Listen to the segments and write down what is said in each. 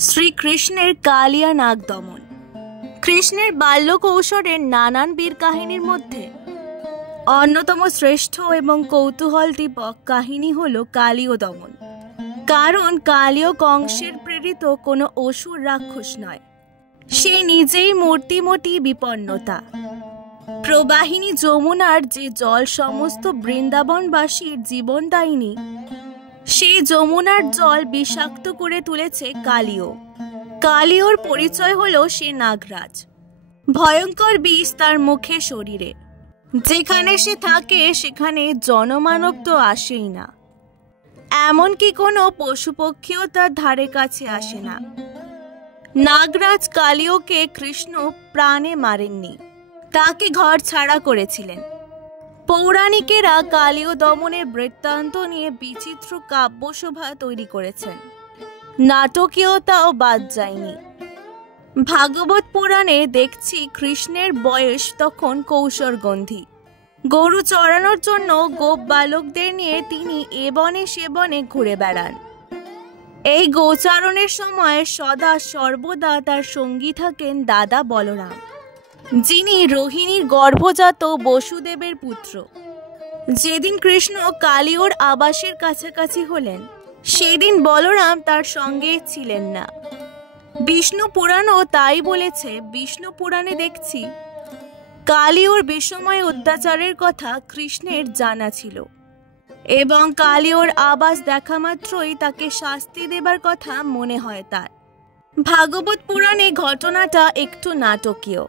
শ্রীকৃষ্ণের কালিয়া নাগ দমন। কৃষ্ণের বাল্য কৌশলের নানান বীর কাহিনীর মধ্যে অন্যতম শ্রেষ্ঠ এবং কৌতূহলদীপক কাহিনী হল কালীয় দমন। কারণ কালীয় কংসের প্রেরিত কোনো অসুর রাক্ষস নয়, সে নিজেই মূর্তিমতী বিপন্নতা। প্রবাহিনী যমুনার যে জল সমস্ত বৃন্দাবনবাসীর জীবনদায়িনী, সেই যমুনার জল বিষাক্ত করে তুলেছে কালীয়। কালীয়র পরিচয় হলো সে নাগরাজ। ভয়ঙ্কর বিষ তার মুখে শরীরে। যেখানে সে থাকে সেখানে জনমানব তো আসেই না, এমনকি কোনো পশুপক্ষীও তার ধারে কাছে আসে না। নাগরাজ কালীয়কে কৃষ্ণ প্রাণে মারেননি, তাকে ঘর ছাড়া করেছিলেন। পৌরাণিকেরা কালীয় দমনের বৃত্তান্ত নিয়ে বিচিত্র কাব্যশোভা তৈরি করেছেন, নাটকীয়তাও বাদ যায়নি। ভাগবত পুরাণে দেখছি কৃষ্ণের বয়স তখন কৈশোরগন্ধি। গরু চড়ানোর জন্য গোপ বালকদের নিয়ে তিনি এ বনে সে বনে ঘুরে বেড়ান। এই গোচারণের সময় সদা সর্বদা তার সঙ্গী থাকেন দাদা বলরাম, যিনি রোহিণীর গর্ভজাত বসুদেবের পুত্র। যেদিন কৃষ্ণ কালীয়র আবাসের কাছাকাছি হলেন, সেদিন বলরাম তার সঙ্গে ছিলেন না। বিষ্ণু পুরাণও তাই বলেছে। বিষ্ণু পুরাণে দেখছি কালীয়র বিষময় অত্যাচারের কথা কৃষ্ণের জানা ছিল এবং কালীয়র আবাস দেখা মাত্রই তাকে শাস্তি দেবার কথা মনে হয় তার। ভাগবত পুরাণে ঘটনাটা একটু নাটকীয়।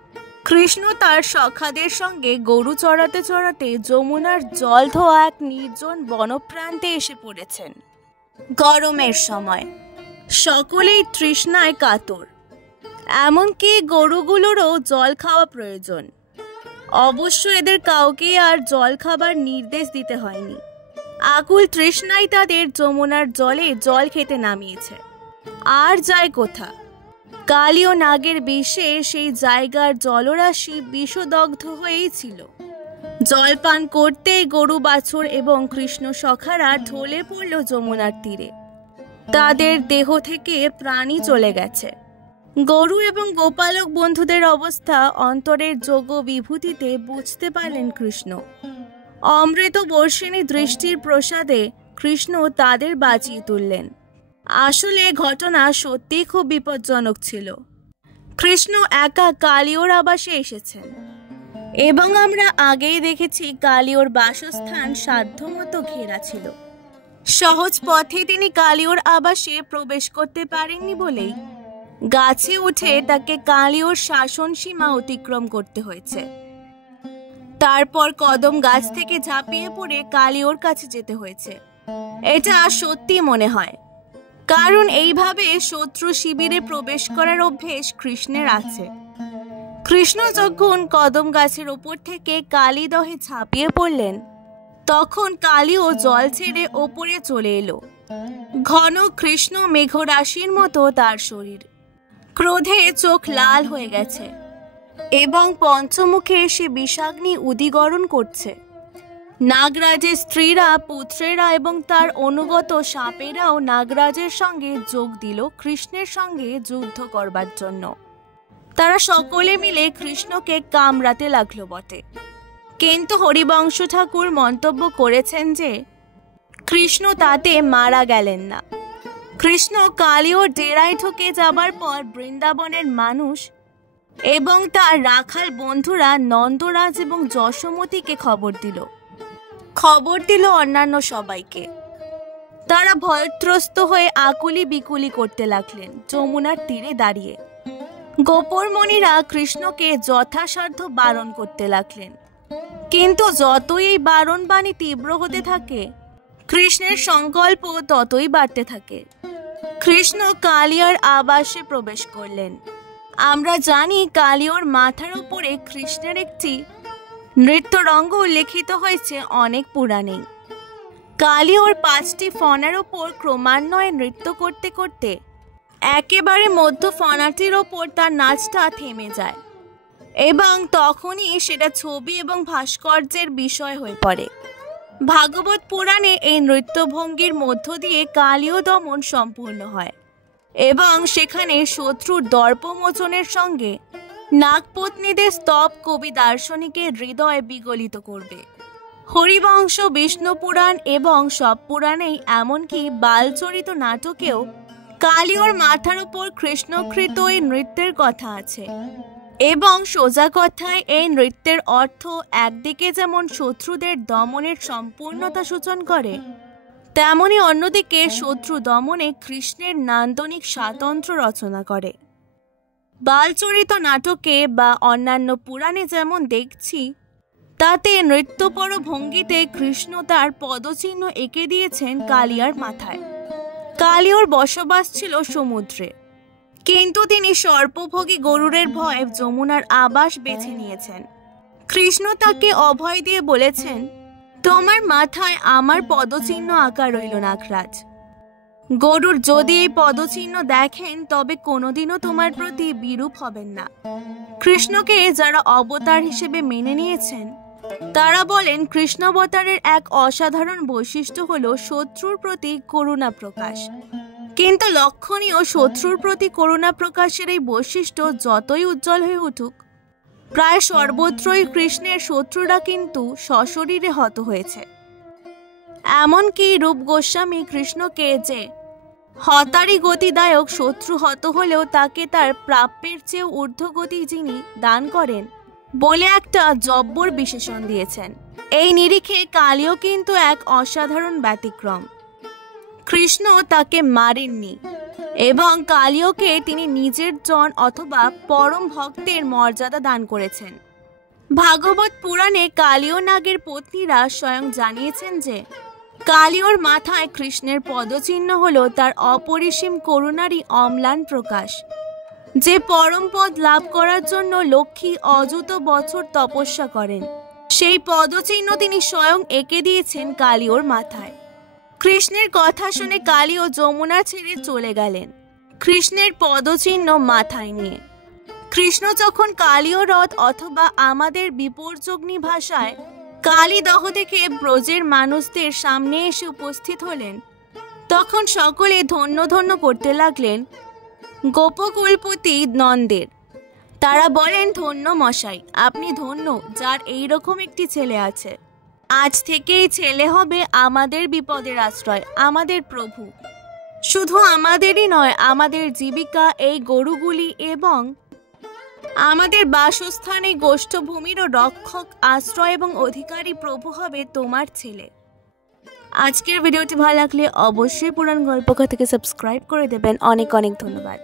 কৃষ্ণ তার সখাদের সঙ্গে গরু চড়াতে চড়াতে যমুনার জল ধোয়া এক নির্জন বনপ্রান্তে এসে পড়েছেন। গরমের সময় সকলেই তৃষ্ণায় কাতর, এমনকি গরুগুলোরও জল খাওয়া প্রয়োজন। অবশ্য এদের কাউকে আর জল খাবার নির্দেশ দিতে হয়নি। আকুল তৃষ্ণাই তাদের যমুনার জলে জল খেতে নামিয়েছে। আর যায় কোথা? কালীয় নাগের বিষে সেই জায়গার জলরাশি বিষদগ্ধ হয়েই ছিল। জলপান করতে গরু বাছুর এবং কৃষ্ণ সখারা ঢলে পড়ল যমুনার তীরে। তাদের দেহ থেকে প্রাণই চলে গেছে। গরু এবং গোপালক বন্ধুদের অবস্থা অন্তরের যোগ বিভূতিতে বুঝতে পারলেন কৃষ্ণ। অমৃত বর্ষিণী দৃষ্টির প্রসাদে কৃষ্ণ তাদের বাঁচিয়ে তুললেন। আসলে ঘটনা সত্যি খুব বিপজ্জনক ছিল। কৃষ্ণ একা কালীয়র আবাসে এসেছেন এবং আমরা আগেই দেখেছি কালীয়র বাসস্থান সাধ্যমতো ঘেরা ছিল। সহজ পথে তিনি কালীয়র আবাসে প্রবেশ করতে পারেননি বলেই গাছে উঠে তাকে কালীয়র শাসন সীমা অতিক্রম করতে হয়েছে। তারপর কদম গাছ থেকে ঝাঁপিয়ে পড়ে কালীয়র কাছে যেতে হয়েছে। এটা সত্যি মনে হয়, কারণ এইভাবে শত্রু শিবিরে প্রবেশ করার অভ্যেস কৃষ্ণের আছে। কৃষ্ণ যখন কদম গাছের ওপর থেকে কালীদহে ঝাঁপিয়ে পড়লেন, তখন কালীও জল ছেড়ে ওপরে চলে এলো। ঘন কৃষ্ণ মেঘরাশির মতো তার শরীর, ক্রোধে চোখ লাল হয়ে গেছে এবং পঞ্চমুখে সে বিষাগ্নি উদিগরণ করছে। নাগরাজের স্ত্রীরা, পুত্রেরা এবং তার অনুগত সাপেরাও নাগরাজের সঙ্গে যোগ দিল কৃষ্ণের সঙ্গে যুদ্ধ করবার জন্য। তারা সকলে মিলে কৃষ্ণকে কামড়াতে লাগলো বটে, কিন্তু হরিবংশ ঠাকুর মন্তব্য করেছেন যে কৃষ্ণ তাতে মারা গেলেন না। কৃষ্ণ কালীয় ডেরায় ঢুকে যাবার পর বৃন্দাবনের মানুষ এবং তার রাখাল বন্ধুরা নন্দরাজ এবং যশোমতীকে খবর দিল অন্যান্য সবাইকে। তারা ভয়ত্রস্ত হয়ে আকুলি বিকুলি করতে লাগলেন যমুনার তীরে দাঁড়িয়ে। গোপরমণিরা কৃষ্ণকে যথাসাধ্য বারণ করতে লাগলেন, কিন্তু যতই এই বারণ বাণী তীব্র হতে থাকে, কৃষ্ণের সংকল্প ততই বাড়তে থাকে। কৃষ্ণ কালীয়র আবাসে প্রবেশ করলেন। আমরা জানি কালীয়র মাথার উপরে কৃষ্ণের একটি নৃত্যরঙ্গ উল্লেখিত হয়েছে অনেক পুরাণে। কালীয়র 5টি ফণার ওপর ক্রমান্বয়ে নৃত্য করতে করতে একেবারে মধ্য ফণাটির ওপর তার নাচটা থেমে যায় এবং তখনই সেটা ছবি এবং ভাস্কর্যের বিষয় হয়ে পড়ে। ভাগবত পুরাণে এই নৃত্যভঙ্গির মধ্য দিয়ে কালীয় দমন সম্পূর্ণ হয়। এবং সেখানে শত্রুর দর্পমোচনের সঙ্গে নাগপত্নীদের স্তব কবি দার্শনিকের হৃদয় বিগলিত করবে। হরিবংশ, বিষ্ণু পুরাণ এবং সব পুরাণেই এমনকি বালচরিত নাটকেও কালিয়র মাথার উপর কৃষ্ণকৃত এই নৃত্যের কথা আছে। এবং সোজা কথায় এই নৃত্যের অর্থ একদিকে যেমন শত্রুদের দমনের সম্পূর্ণতা সূচন করে, তেমনি অন্যদিকে শত্রু দমনে কৃষ্ণের নান্দনিক স্বাতন্ত্র্য রচনা করে। বালচরিত নাটকে বা অন্যান্য পুরাণে যেমন দেখছি, তাতে নৃত্যপর ভঙ্গিতে কৃষ্ণ তার পদচিহ্ন এঁকে দিয়েছেন কালিয়ার মাথায়। কালিয়র বসবাস ছিল সমুদ্রে, কিন্তু তিনি সর্পভোগী গরুরের ভয়ে যমুনার আবাস বেছে নিয়েছেন। কৃষ্ণ তাকে অভয় দিয়ে বলেছেন, তোমার মাথায় আমার পদচিহ্ন আঁকা রইল নাগরাজ। গরুর যদি এই পদচিহ্ন দেখেন তবে কোনোদিনও তোমার প্রতি বিরূপ হবেন না। কৃষ্ণকে যারা অবতার হিসেবে মেনে নিয়েছেন তারা বলেন কৃষ্ণাবতারের এক অসাধারণ বৈশিষ্ট্য হল শত্রুর প্রতি করুণা প্রকাশ। কিন্তু লক্ষণীয়, শত্রুর প্রতি করুণা প্রকাশের এই বৈশিষ্ট্য যতই উজ্জ্বল হয়ে উঠুক, প্রায় সর্বত্রই কৃষ্ণের শত্রুরা কিন্তু সশরীরে হত হয়েছে। এমনকি রূপ গোস্বামী কৃষ্ণকে যে হতারি গতিদায়ক শত্রু হত হলেও তাকে তার প্রাপ্যের চেয়েও ঊর্ধ্বগতি যিনি দান করেন বলে একটা জব্বর বিশেষণ দিয়েছেন। এই নিরিখে কালিও কিন্তু এক অসাধারণ ব্যতিক্রম। কৃষ্ণ তাকে মারেননি এবং কালিওকে তিনি নিজের জন অথবা পরম ভক্তের মর্যাদা দান করেছেন। ভাগবত পুরাণে কালিয় নাগের পত্নীরা স্বয়ং জানিয়েছেন যে কালিয়র মাথায় কৃষ্ণের পদচিহ্ন হল তার অপরিসীম করুণারই অম্লান প্রকাশ, যে পরম পদ লাভ করার জন্য লক্ষ্মী অযুত বছর তপস্যা করেন। সেই পদচিহ্ন তিনি স্বয়ং এঁকে দিয়েছেন কালিয়র মাথায়। কৃষ্ণের কথা শুনে কালিও যমুনা ছেড়ে চলে গেলেন কৃষ্ণের পদচিহ্ন মাথায় নিয়ে। কৃষ্ণ যখন কালিয় রথ অথবা আমাদের বিপর্যগ্নি ভাষায় কালীদহ দেখে ব্রজের মানুষদের সামনে এসে উপস্থিত হলেন, তখন সকলে ধন্য ধন্য করতে লাগলেন গোপকুলপতি নন্দের। তারা বলেন, ধন্য মশাই, আপনি ধন্য যার এইরকম একটি ছেলে আছে। আজ থেকে এই ছেলে হবে আমাদের বিপদের আশ্রয়, আমাদের প্রভু। শুধু আমাদেরই নয়, আমাদের জীবিকা, এই গরুগুলি এবং আমাদের বাসস্থানে গোষ্ঠভূমিরও রক্ষক, আশ্রয় এবং অধিকারী প্রভু হবে তোমার ছেলে। আজকের ভিডিওটি ভালো লাগলে অবশ্যই পুরাণ গল্পকথাকে সাবস্ক্রাইব করে দেবেন। অনেক অনেক ধন্যবাদ।